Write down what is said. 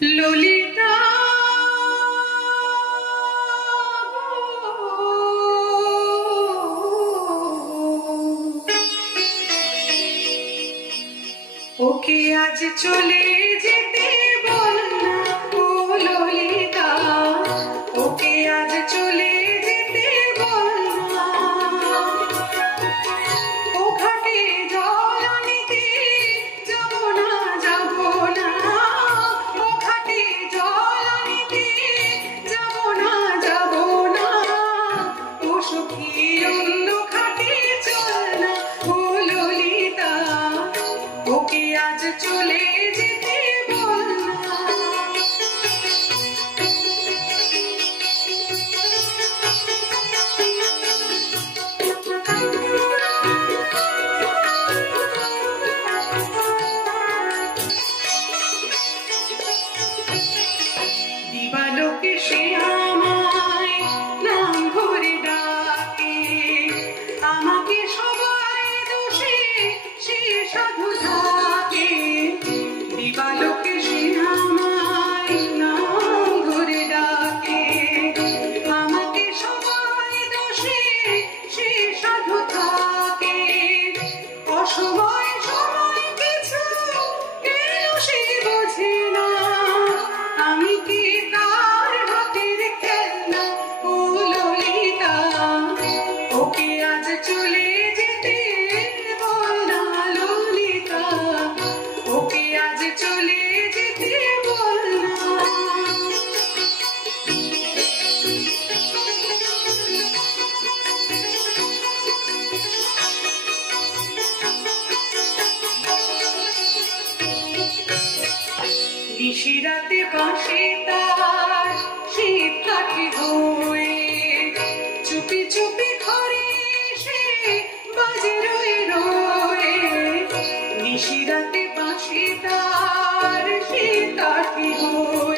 ললিতা ওকে আজ চলে যেতে বল না ও ললিতা, ওকে আজ চলে যেতে বল না। ও ঘাটে জল আনিতে যাব না, যাব না। ও ঘাটে জল আনিতে যাব না, যাব না। ও সখী অন্য ঘাটে চল না ও ললিতা, ওকে আজ চলে যেতে বল না। দিবালোকে সে আমায় নাম ধরে ডাকে, আমাকে সবাই দোষে সে সাধু থাকে। দিবালোকে সে আমায় নাম ধরে ডাকে, আমাকে সবাই দোষে সে সাধু থাকে। অসময় সময় কিছু কেন সে বোঝে না, আমি কি তার হাতের খেলনা ও ললিতা, ওকে আজ চলে যেতে বল না ললিতা, ওকে আজ চলে যেতে বল না। নিশিরাতে বাঁশি তার শীত কাঠি হয়ে, চুপি চুপি ঘরে এসে বাজে রয়ে রয়ে। নিশিরাতে বাঁশি তার শীত কাঠি হয়ে,